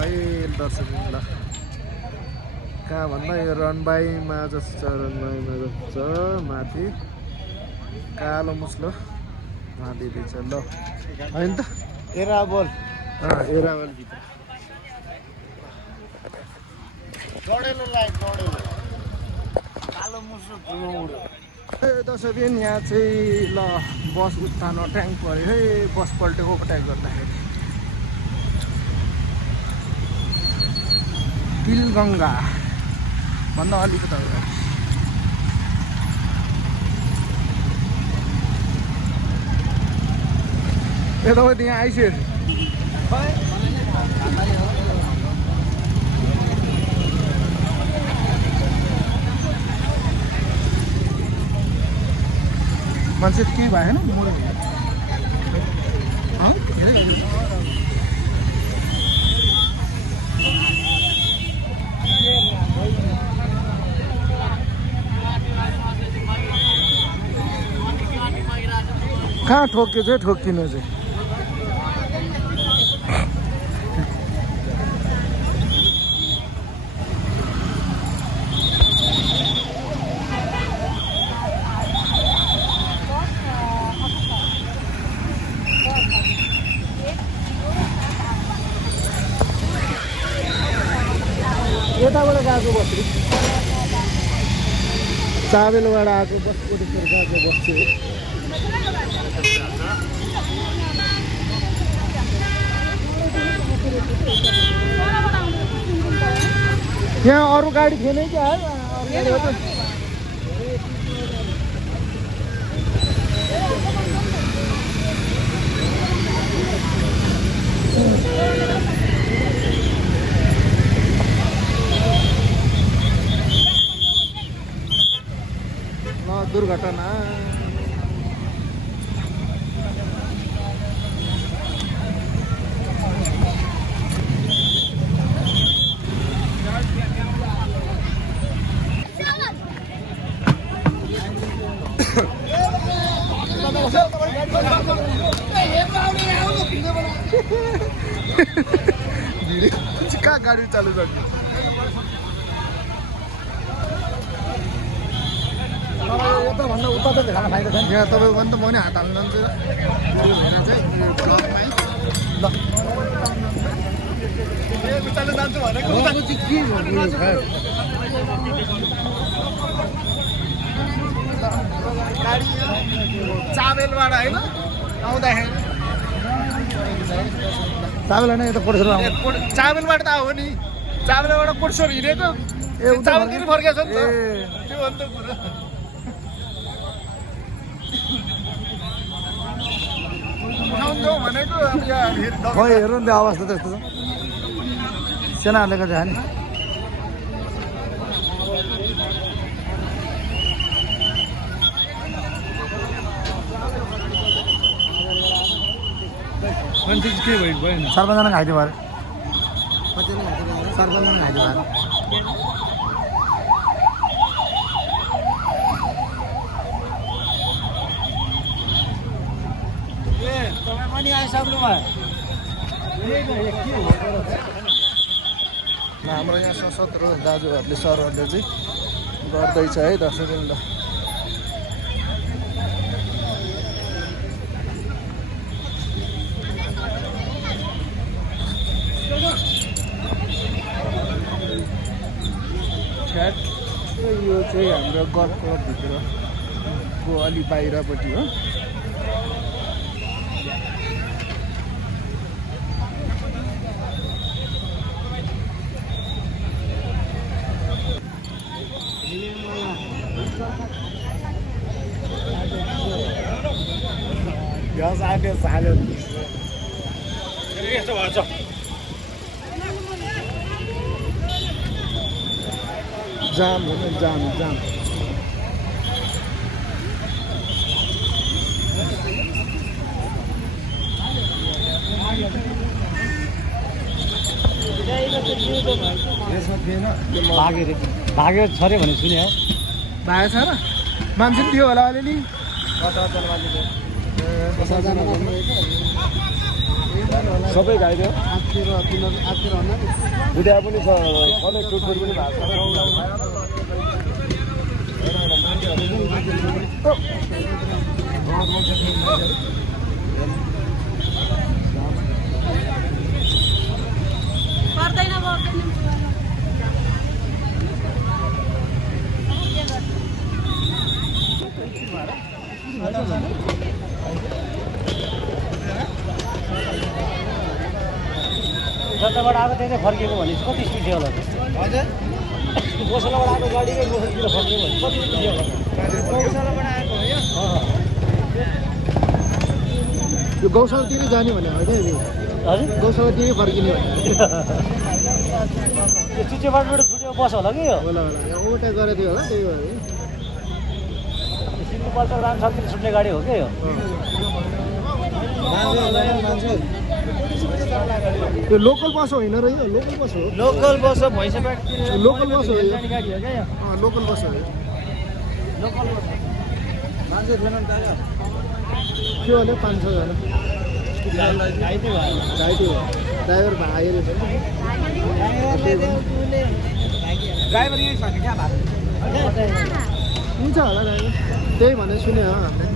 है दर्शकवृन्द। कहाँ भन्दा यो रणबाईमा जस्तो छ, रणबाईमा जस्तो छ माथि कालो मुस्लो दिदी छ ल होइन त एराबोल एरावल भित्र डडेलो लाइट डडेलो कालो मुसो ठुलो उड्यो। दर्शकबिन यहाँ चाहिँ ल बस उत्थान ट्याङ्क पऱ्यो है, बस पल्टेको ट्याङ्क गर्दाखेरि तिलगङ्गा भन्दा अलिकति यतापट्टि यहाँ आइसकेको मान्छे केही भएन मोडो कहाँ ठोक्यो चाहिँ ठोक्किनु चाहिँ यताबाट गएको बस चाबेलबाट आएको बस कोटेश्वर गएको बस चाहिँ यहाँ अरू गाडी थिएन क्या है दुर्घटना कहाँ गाडी चालू गर्नु यताभन्दा उता त खाना फाइदा छैन। यहाँ तपाईँको पनि त म नि हात हाल्नु जान्छु चाबेलबाट होइन आउँदाखेरि चाबेल होइन यता कोटेश्वर चाबेलबाट त हो नि, चाबेलबाट कोटेश्वर हिँडेको चाबेलतिर फर्केको छ नि त त्यो अन्त कुरा। भनेको खै हेर्नु नि अवस्था त्यस्तो छ सेनाहरूले गर्छ नि मान्छे के भयो नि 4-5 जना घाइते भयो 4-5 जना घाइते भयो पनि आइसक्नु भयो। हाम्रो यहाँ सशस्त्र दाजुहरूले सरहरूले चाहिँ गर्दैछ है दर्शकवृन्द। यो चाहिँ हाम्रो गल्फ क्लबभित्रको अलि बाहिरपट्टि हो। घाँस आएको हाल्यो यस्तो भएछ। जाम हो जाम जाम भाग्यो छ अरे भने सुने हो भागेको छ र मान्छे पनि थियो होला अलिअलि सबै गाइदियो आतिर भन्दा नि बुढा पनि छ सबै टुटफुट पनि भएको पर्दैन जताबाट आएको त्यही फर्किएको भने कति स्पिड थियो होला हजुर गोसलाबाट आएको गाडीकै गोसलतिर फर्किएको भने कति स्पिड थियो होला गौशालाबाट आएको हो यो यो गौशालातिर जाने भने होइन नि हजुर गौशालातिर फर्किने भने यो चिचेबाटबाट छुटेको बस होला कि यो होला होला उल्टा गरेको थियो होला त्यही भएर सिन्धुपाल्चोक रामसालतिर छुट्ने गाडी हो क्या यो यो लोकल बस होइन र यो लोकल बस हो लोकल बस भैँसापाटतिर लोकल बस हो यो गाडी हो क्या यो लोकल बस हो यो लोकल बस मान्छे थिएन नि त के भने 500 जना घाइते भयो घाइते भयो ड्राइभर भागेर छ ड्राइभर यही छ कि क्या भएको हुन्छ होला ड्राइभर त्यही भने सुने हो हामीले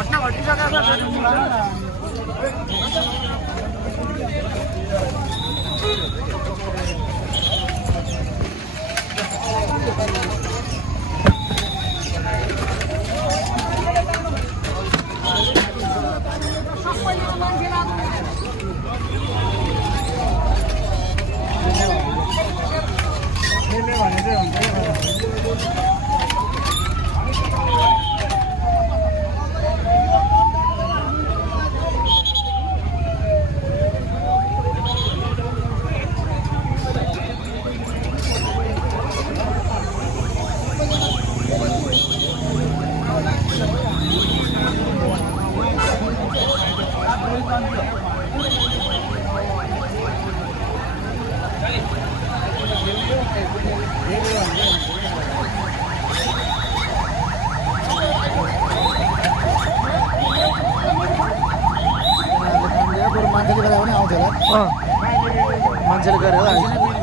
घटना घटिसकेको मान्छेले गरेर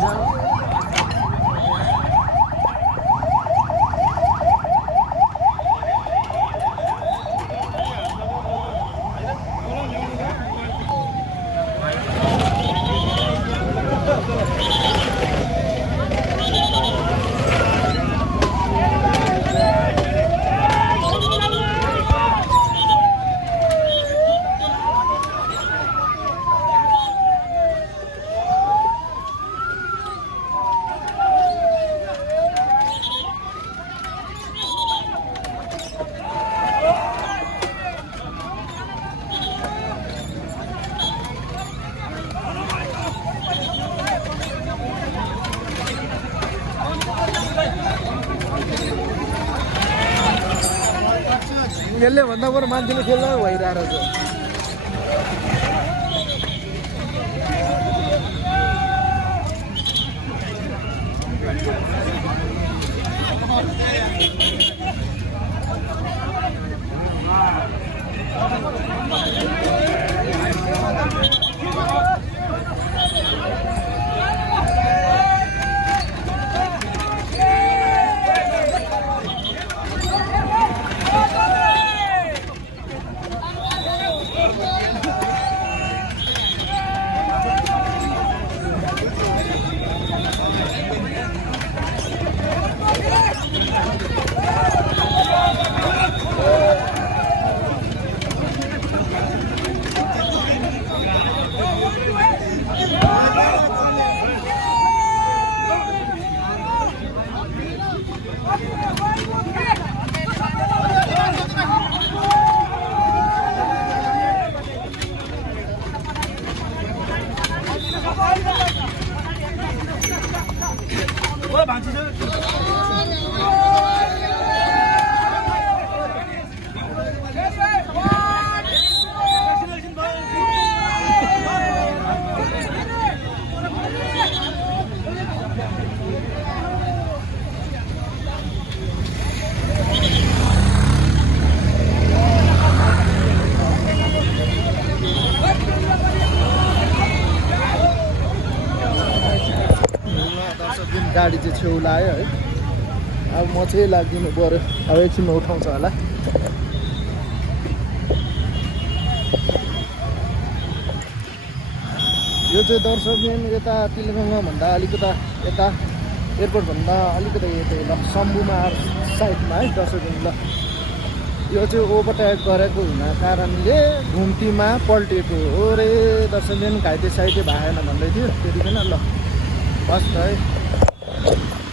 यसले भन्दा बरु मान्छेले खेल्दा भइरहेको छ गाडी चाहिँ छेउ लाग्यो है अब म चाहिँ लाग्दिनु पऱ्यो अब एकछिनमा उठाउँछ होला यो चाहिँ दर्शकबिन यता तिलगङ्गा भन्दा अलिकता यता एयरपोर्ट भन्दा अलिकति यता ल शम्भुमा साइडमा है दर्शकबिन ल यो चाहिँ ओभरटेक गरेको हुन कारणले घुम्तीमा पल्टिएको हो रे दर्शकबिन घाइते साइडे भएन भन्दै थियो त्यतिखेर ल हस् त है